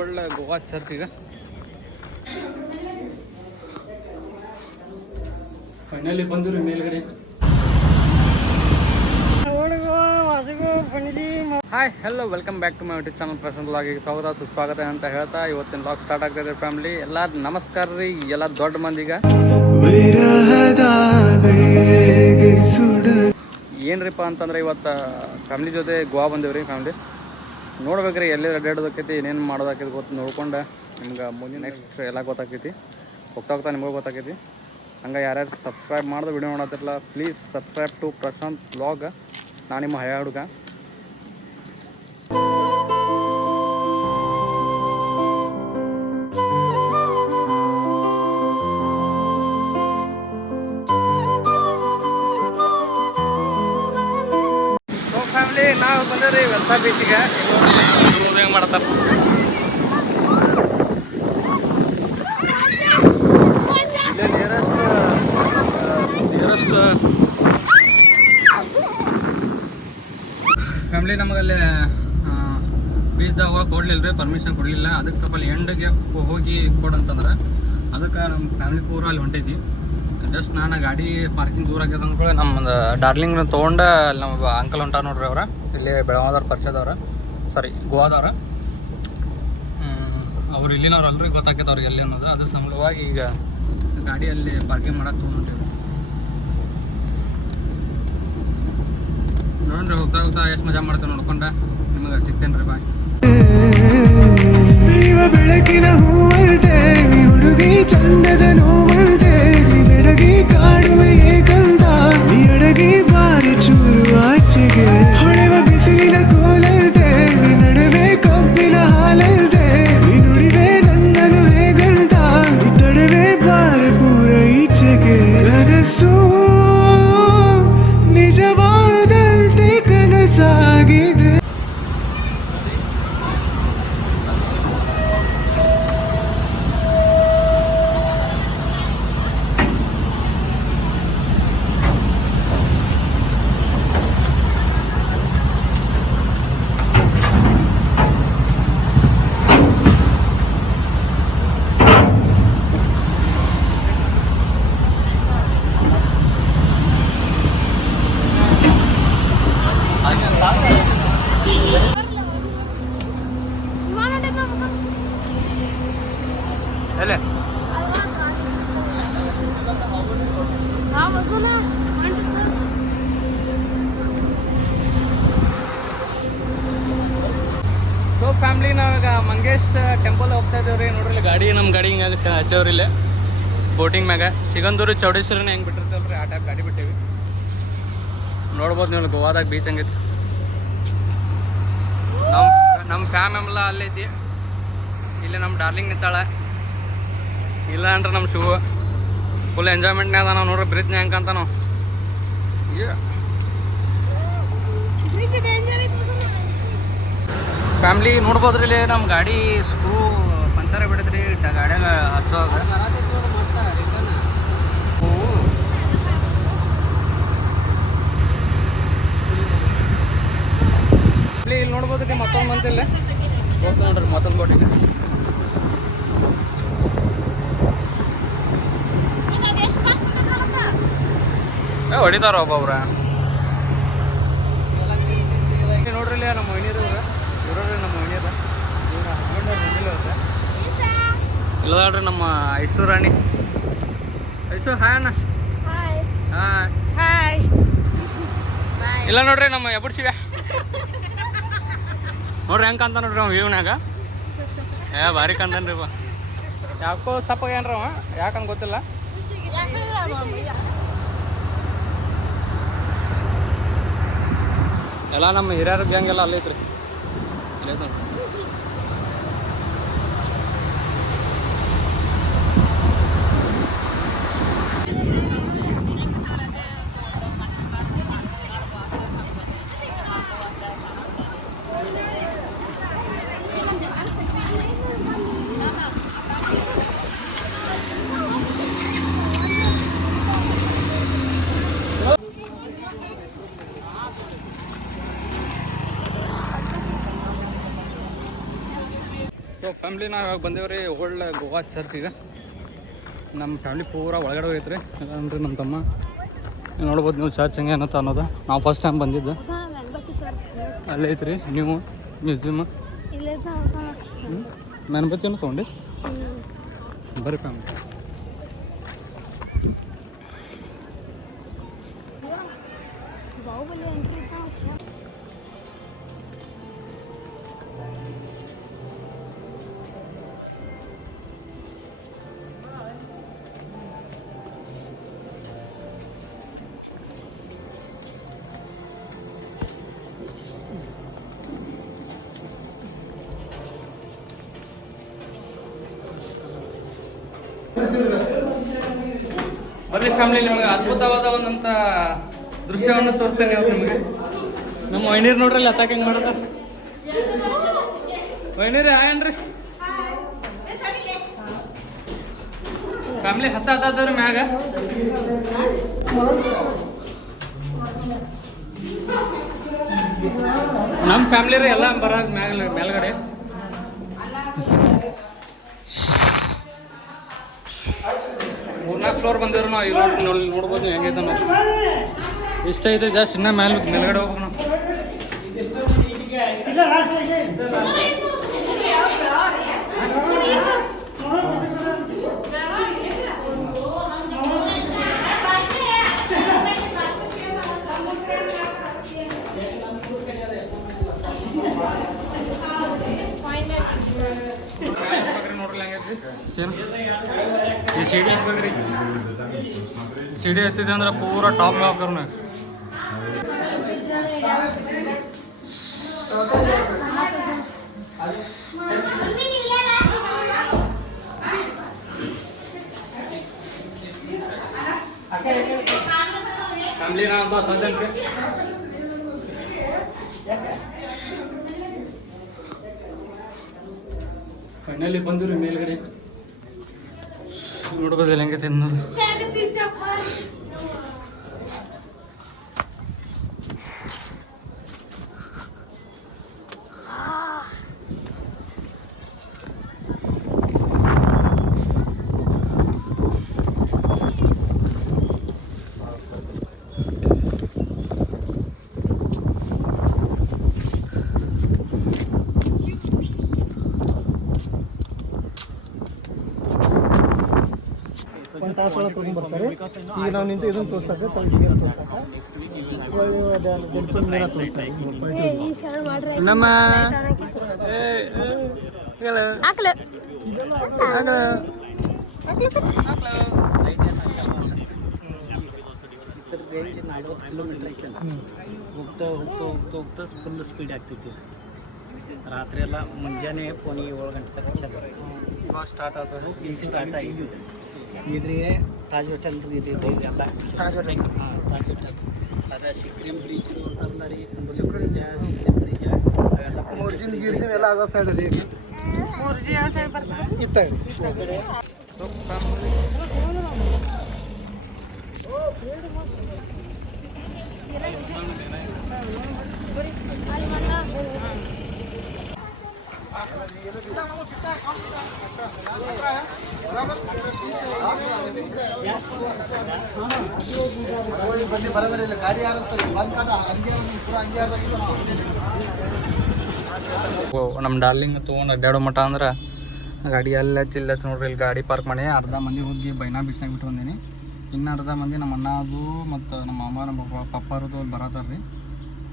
ಒಳ್ಳೆ ಗೋವಾ ಚರ್ಚ್ ಈಗ ಫೈನಲಿ ಬಂದಿರು ಮೇಲ್ಗಡೆ. Hi hello welcome back to my YouTube channel Prasanna ವ್ಲಾಗಿಗೆ ಸ್ವಾಗತ ಸುಸ್ವಾಗತ ಅಂತ ಹೇಳ್ತಾ ಇವತ್ತಿನ ವ್ಲಾಗ್ ಸ್ಟಾರ್ಟ್ ಆಗ್ತಾಯಿದೆ. ಫ್ಯಾಮಿಲಿ ಎಲ್ಲ ನಮಸ್ಕಾರ ರೀ, ಎಲ್ಲ ದೊಡ್ಡ ಮಂದಿಗ ಏನ್ರಿಪ್ಪ ಅಂತಂದ್ರೆ ಇವತ್ತು ಫ್ಯಾಮಿಲಿ ಜೊತೆ ಗೋವಾ ಬಂದೇವ್ರಿ. ಫ್ಯಾಮಿಲಿ ನೋಡ್ಬೇಕ್ರಿ ಎಲ್ಲಿ ಅಡ್ಡಾಡೋದಕ್ಕೈತಿ ಏನೇನು ಮಾಡೋದಾಕೈತಿ ಗೊತ್ತು ನೋಡ್ಕೊಂಡು ನಿಮ್ಗೆ ಮುಂದೆ ನೆಕ್ಸ್ಟ್ ಎಲ್ಲ ಗೊತ್ತಾಕೈತಿ. ಹೋಗ್ತಾ ಹೋಗ್ತಾ ನಿಮಗೂ ಗೊತ್ತಾಕೈತಿ. ಹಂಗೆ ಯಾರ್ಯಾರು ಸಬ್ಸ್ಕ್ರೈಬ್ ಮಾಡಿದ್ರೆ ವಿಡಿಯೋ ನೋಡತ್ತಿರಲ್ಲ please subscribe to Prashant vlog. ನಾನು ನಿಮ್ಮ ಹಯ ಹುಡುಗ. ಸೊ ಫ್ಯಾಮಿಲಿ ನಾವು ಬಂದೇವ್ರಿ ವೆಲ್ಸಾ ಬೀಚಿಗೆ. ಹೆಂಗೆ ಮಾಡ್ತಾರೆ ಫ್ಯಾಮಿಲಿ. ನಮಗಲ್ಲಿ ಬೀಚ್ದಾಗ ಹೋಗಿ ಕೊಡ್ಲಿಲ್ಲ ರೀ, ಪರ್ಮಿಷನ್ ಕೊಡಲಿಲ್ಲ. ಅದಕ್ಕೆ ಸ್ವಲ್ಪ ಎಂಡಿಗೆ ಹೋಗಿ ಕೊಡಂತಂದ್ರೆ ಅದಕ್ಕೆ ನಮ್ಮ ಫ್ಯಾಮಿಲಿ ಪೂರ ಅಲ್ಲಿ ಹೊಂಟೈತಿ. ಜಸ್ಟ್ ನಾನು ಗಾಡಿ ಪಾರ್ಕಿಂಗ್ ದೂರ ಆಗ್ಯದ ಅಂದ್ಕೊಳ್ಳಿ ನಮ್ಮದು ಡಾರ್ಲಿಂಗ್ನ ತೊಗೊಂಡು ಅಲ್ಲಿ ನಮ್ಮ ಅಂಕಲ್ ಹೊಂಟಾರ ನೋಡ್ರಿ. ಅವ್ರ ಇಲ್ಲಿ ಬೆಳಗಾವದವ್ರು ಪರಿಚಯದವ್ರ, ಸಾರಿ ಗೋವಾದವ್ರ. ಅವ್ರು ಇಲ್ಲಿನವ್ರು ಅಲ್ರಿ, ಗೊತ್ತಾಗ್ಯದ ಅವ್ರಿಗೆ ಎಲ್ಲಿ ಅನ್ನೋದು. ಅದ್ರ ಸಲುವಾಗಿ ಈಗ ಗಾಡಿಯಲ್ಲಿ ಪಾರ್ಕಿಂಗ್ ಮಾಡಕ್ಕೆ ತೊಗೊಂಡಿವಿ. ನೋಡ್ರಿ ಹೋಗ್ತಾ ಹೋಗ್ತಾ ಎಷ್ಟು ಮಜಾ ಮಾಡ್ತೇವೆ ನೋಡ್ಕೊಂಡ ನಿಮಗೆ ಸಿಗ್ತೇನೆ ರೀ. ಬಾಯ್. ಬೆಳಕಿನ ಹೂವಲ್ದೆ ಹುಡುಗಿ ಚಂದದ ನೋವಲ್ದೆ ಬೆಳಗಿ ಕಾಡುವೆ ಏಕಂತ ಅಡಗಿ ಬಾರಿ ಚೂರು ಆಚೆಗೆ ಹೊಳೆವ ಬಿಸಿಲಿನ ಕೋಲಲ್ದೆ ನಡುವೆ ಕಬ್ಬಿನ ಹಾಲಲ್ದೆ ನುಡಿವೆ ನನ್ನನು ಹೇಗಂತ ತಡವೆ ಬಾರಿ ಪೂರ ಈಚೆಗೆ ಕನಸು ನಿಜವಾದಂತೆ ಕನಸಾಗಿದೆ. ಅಲ್ಲೇ ಸೊ ಫ್ಯಾಮಿಲಿ ನಾವೀಗ ಮಂಗೇಶ್ ಟೆಂಪಲ್ ಹೋಗ್ತಾ ಇದ್ದೇವ್ರಿ. ನೋಡ್ರಿ ಗಾಡಿ ನಮ್ಮ ಗಾಡಿ ಹಿಂಗಾಗಿ ಹಚ್ಚವ್ರಿ ಇಲ್ಲೇ ಬೋಟಿಂಗ್ ಮ್ಯಾಗ. ಸಿಗಂದೂರು ಚೌಡೇಶ್ವರಿನ ಹೆಂಗೆ ಬಿಟ್ಟಿರ್ತಲ್ರಿ ಆ ಟೈಪ್ ಗಾಡಿ ಬಿಟ್ಟೇವಿ. ನೋಡ್ಬೋದು ನೀವು ಗೋವಾದಾಗ ಬೀಚ್ ಹಂಗೈತಿ. ನಮ್ಮ ಫ್ಯಾಮ್ ಎಲ್ಲ ಅಲ್ಲೈತಿ. ಇಲ್ಲಿ ನಮ್ಮ ಡಾರ್ಲಿಂಗ್ ನಿಂತಾಳೆ. ಇಲ್ಲ ಅಂದ್ರೆ ನಮ್ಮ ಶೂ ಫುಲ್ ಎಂಜಾಯ್ಮೆಂಟ್ನೇ ಅದ. ನಾವು ನೋಡ್ರಿ ಬ್ರಿಡ್ಜ್ನ ಹೆಂಗಂತ ನಾವು ಫ್ಯಾಮಿಲಿ ನೋಡ್ಬೋದ್ರಿ. ಇಲ್ಲಿ ನಮ್ಮ ಗಾಡಿ ಸ್ಕ್ರೂ ಪಂಚರ್ ಬಿಡಿದ್ರಿ ಗಾಡಿಯಾಗ ಹಚ್ಚೋದ. ಇಲ್ಲಿ ನೋಡ್ಬೋದ್ರಿ ಮತ್ತೊಂದು ಮಂತಿಲ್ಲ ದೋಸ್ತ ನೋಡ್ರಿ ಮತ್ತೊಂದು ಬೋಟಿಗೆ ಹೊಡಿತಾರ ಒಬ್ಬೊಬ್ರ. ನೋಡ್ರಿ ಇಲ್ಲಿ ನಮ್ಮ ಮೈನೀರು ಇವ್ರಿ ನಮ್ಮ ಮೈನೀರ ಇವ್ರ ಹಸ್ಬೆಂಡ್ ಅವ್ರ ಮನೇಲಿ ಹೋಗುತ್ತೆ. ಇಲ್ಲದಾಳ್ರಿ ನಮ್ಮ ಐಸು ರಾಣಿ. ಐಸು ಹಾಯ್ ಅಣ್ಣ. ಹಾಯ್. ಇಲ್ಲ ನೋಡ್ರಿ ನಮ್ಮ ಎಬ್ಬಡ್ಸಿವ್ಯಾ ನೋಡ್ರಿ ಹೆಂಗೆ ಕಂತ ನೋಡ್ರಿ ಅವ ವ್ಯೂವ್ನಾಗ. ಭಾರಿ ಕಂದನ್ರಿ ಬಾ. ಯಾಕೋ ಸಪ್ಪಾಗ ಏನ್ರ ಅವ ಯಾಕಂತ ಗೊತ್ತಿಲ್ಲ. ಎಲ್ಲ ನಮ್ಮ ಹಿರಿಯರ ಗ್ಯಾಂಗ್ ಎಲ್ಲ ಅಲ್ಲೈತ್ರಿ. ಅಲ್ಲೈತ ಫ್ಯಾಮ್ಲಿ ನಾವು ಇವಾಗ ಬಂದೇವ್ರಿ ಓಲ್ಡ್ ಗೋವಾ ಚರ್ಚಿಗೆ. ನಮ್ಮ ಫ್ಯಾಮ್ಲಿ ಪೂರಾ ಒಳಗಡೆ ಹೋಗೈತ್ರಿ. ಅಂದ್ರೆ ನಮ್ಮ ತಮ್ಮ ನೋಡ್ಬೋದು ನೀವು ಚರ್ಚ್ ಹೆಂಗೆ ಏನತ್ತ ಅನ್ನೋದು. ನಾವು ಫಸ್ಟ್ ಟೈಮ್ ಬಂದಿದ್ದು. ಅಲ್ಲೇ ಐತ್ರಿ ನೀವು ಮ್ಯೂಸಿಯಮ್ ಮೇಣಬತ್ತಿಯನ್ನು ತೊಗೊಂಡು ಬರ್ರಿ ಫ್ಯಾಮ್ಲಿ. ಬರ್ರಿ ಫ್ಯಾಮಿಲಿ, ನಿಮಗೆ ಅದ್ಭುತವಾದ ಒಂದಂತ ದೃಶ್ಯವನ್ನು ತೋರಿಸ್ತೇನೆ ಅವ್ರು ನಿಮಗೆ. ನಮ್ಮ ವೈನೀರ್ ನೋಡ್ರಿ ಅತ್ತಾಕ ಹೆಂಗೆ ಮಾಡ್ತಾರೆ. ವೈನೀರ್ ಏನ್ರಿ ಫ್ಯಾಮಿಲಿ ಹತ್ತಾದ್ರಿ ಮ್ಯಾಗ. ನಮ್ಮ ಫ್ಯಾಮಿಲಿ ರೀ ಎಲ್ಲ ಬರೋದು ಮೇಲ್ಗಡೆ. ಮೂರ್ನಾಲ್ಕು ಫ್ಲೋರ್ ಬಂದಿದ್ರು ನಾವು. ಇಲ್ಲಿ ನೋಡ್ಬೋದು ನೀವು ಹೆಂಗೈತೆ ನಾವು. ಇಷ್ಟ ಐತೆ ಜಾಸ್ತಿ ಇನ್ನೂ ಮೇಲ್ಗಡೆ ಹೋಗ್ಬೇಕು ನಾವು. ನೋಡ್ರಿ ಹೆಂಗೈತಿ ಈ ಸಿಡಿ ಹತ್ಬೇಕ್ರಿ. ಸಿಡಿ ಹತ್ತಿದೆ ಅಂದ್ರೆ ಪೂರಾ ಟಾಪ್ ಹೋಗ್ತಾರ ನಾವು. ಫ್ಯಾಮಿಲಿ ನಾವು ಬಂದನ್ರಿ. ಕಣ್ಣಲ್ಲಿ ಬಂದ್ರಿ ಮೇಲ್ಗಡೆ ನೋಡ್ಬೋದಿಲ್ಲ ಹೆಂಗೈತೆ ಅನ್ನೋದು. ಒಂದು ತಾಸು ಒಳಗೆ ತೊಗೊಂಡು ಬರ್ತಾರೆ. ಈಗ ನಾವು ನಿಂತು ಇದನ್ನು ತೋರ್ಸಕ್ಕೆ ನೀರು ತೋರ್ಸಕ್ಕೆ ನೀರ ತೋರಿಸ್ತಾರೆ. ನಮ್ಮ ರೇಂಜ್ 40 ಕಿಲೋಮೀಟ್ರ್ ಐತಲ್ಲ. ಹೋಗ್ತಾ ಹೋಗ್ತಾ ಹೋಗ್ತಾ ಹೋಗ್ತಾ ಫುಲ್ ಸ್ಪೀಡ್ ಆಗ್ತೈತಿ. ರಾತ್ರಿ ಎಲ್ಲ ಮುಂಜಾನೆ ಫೋನ್ 7 ಗಂಟೆ ತನಕ ಚಲೋ ಸ್ಟಾರ್ಟ್ ಆಗ್ತದೆ. ಈಗ ಸ್ಟಾರ್ಟ್ ಆಗಿದೆ. ಇದ್ರಿಗೆ ತಾಜ್ ಹೋಟೆಲ್ ಇದೈತೆ ಇದೆಲ್ಲ. ತಾಜ್ ಹೋಟೆಲ್ ತಾಜ್ ಹೋಟೆಲ್ ಅದ ಸಿಕ್ರಿಂ ಬ್ರಿಡ್ಜ್ ಅಂತಂದ ರೀ. ಸಿಕ್ರಿಂ ಬ್ರಿಡ್ಜ್ ಅವೆಲ್ಲ ಮೂರ್ಜಿನ ಗಿರ್ಜಿನ ಎಲ್ಲ ಅದ ಸೈಡ್ ರೀ. ಮೂರ್ಜಿ ಯಾವ ಸೈಡ್ ಬರ್ತಾರೆ ಇತ್ತ ಬನ್ನಿ ಬರಬರಿ ಇಲ್ಲ ಗಾಡಿ ಆರಿಸ್ತಾರೆ. ಬಂದ್ ಕಾಟ ಹಂಗೆ ಪೂರ ಹಂಗೆ ನಮ್ಮ ಡಾರ್ಲಿಂಗ್ ತೊಗೊಂಡು ಅಡ್ಡಾಡೋ ಮಠ ಅಂದ್ರೆ ಗಾಡಿ ಎಲ್ಲ ಚಿಲ್ಲ ನೋಡ್ರಿ. ಇಲ್ಲಿ ಗಾಡಿ ಪಾರ್ಕ್ ಮಾಡಿ ಅರ್ಧ ಮಂದಿ ಹೋಗಿ ಬೈನಾ ಬೀಚ್ನಾಗ ಬಿಟ್ಟು ಬಂದೀನಿ. ಇನ್ನು ಅರ್ಧ ಮಂದಿ ನಮ್ಮ ಅಣ್ಣದು ಮತ್ತು ನಮ್ಮ ಅಮ್ಮ ನಮ್ಮ ಪಪ್ಪರದು ಅಲ್ಲಿ ಬರತ್ತಾರ ರೀ.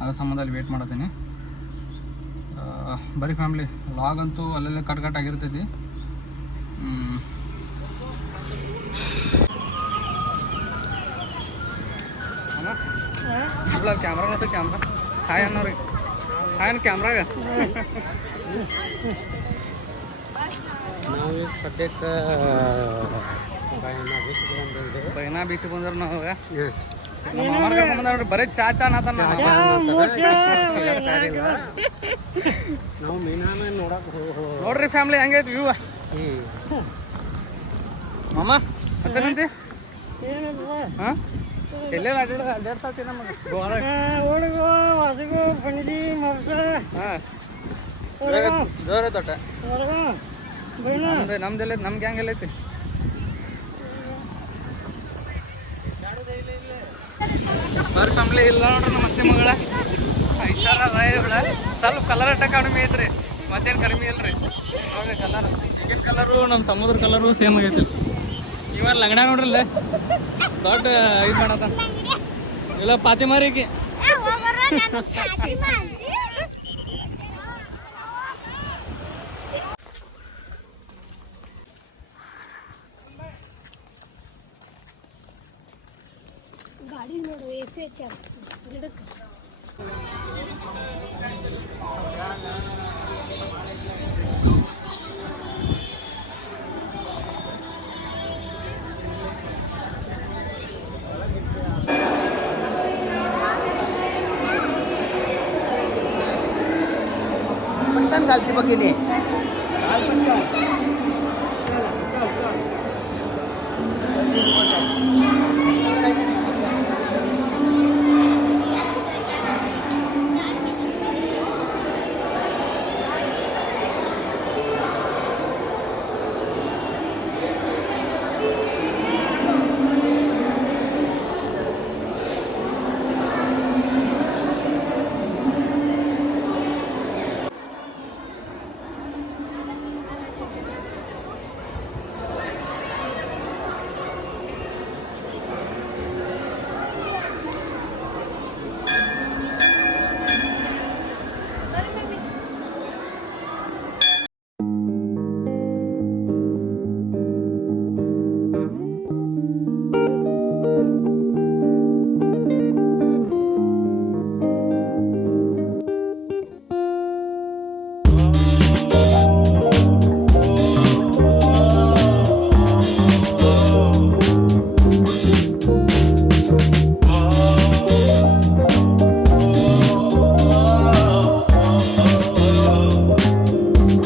ಅದ್ರ ಸಂಬಂಧ ಅಲ್ಲಿ ವೇಟ್ ಮಾಡತ್ತೀನಿ. ಬರೀ ಫ್ಯಾಮ್ಲಿ ಲಾಗ್ ಅಂತೂ ಅಲ್ಲೆಲ್ಲ ಕಟ್ ಆಗಿರ್ತೈತಿ. ಅಲ್ಲ ಕ್ಯಾಮ್ರಾ ನೋಡ್ರಿ, ಕ್ಯಾಮ್ರಾ ಹಾಯ್ ಅನ್ನೋರಿ. ಹಾಯ್ ಅನ್ನ ಕ್ಯಾಮ್ರಾಗ. ನಾವು ಸದ್ಯಕ್ಕೆ ಬೈನಾ ಬೀಚ್ ಬಂದ್ರೆ ನಾವು ನಮ್ಮ ಅಮ್ಮ ಕರ್ಕೊಂಡ್ ಬಂದ್ರಿ. ಬರೀ ಚಾ ನಾತ ನಾವು ಮೀನಾನ ನೋಡಕ್ಕೆ ನೋಡ್ರಿ ಫ್ಯಾಮ್ಲಿ ಹೆಂಗೈತಿ ವ್ಯೂ. ಮಾಮ ಅಂತೇನಂತಿ ಹಾಂ ಎಲ್ಲೆಲ್ಲ ಅಡ್ಡಾಡ್ತಾತಿ ನಮಗೆ ಗೋವಾದಾಗ. ಹಾಂ ಜೋರ ತೊಟ್ಟ ನಮ್ದೆಲ್ಲ ನಮ್ಮ ಗ್ಯಾಂಗ್ ಎಲ್ಲ ಐತಿ ಬರ್ರಿ ಫ್ಯಾಮ್ಲಿ ಇಲ್ಲ ನೋಡ್ರಿ ನಮ್ಮ ಅತ್ತೆ ಮಗಳ ಐಶ್ವರ್ಯ ರಾಯ್ ಸ್ವಲ್ಪ ಕಲರ್ ಅಟ್ಟ ಕಡಿಮೆ ಐತ್ರಿ ಮತ್ತೇನು ಕಡಿಮೆ ಇಲ್ರಿ ನೋಡ್ರಿ ಕಲರ್ ಈಗಿನ ಕಲರು ನಮ್ಮ ಸಮುದ್ರ ಕಲರು ಸೇಮ್ ಆಗೈತಿ ಇವಾಗ ಲಂಗಡ ನೋಡ್ರಲ್ಲ ದೊಡ್ಡ ಇದು ಮಾಡತ್ತ ಇಲ್ಲ ಪಾತಿ ಮಾರಿಗೆ ಗಾಡಿ ನೋಡು ಎಸಿ ಹಚ್ಚಾರ ಗಿಡಕ್ಕೆ घालते बघितले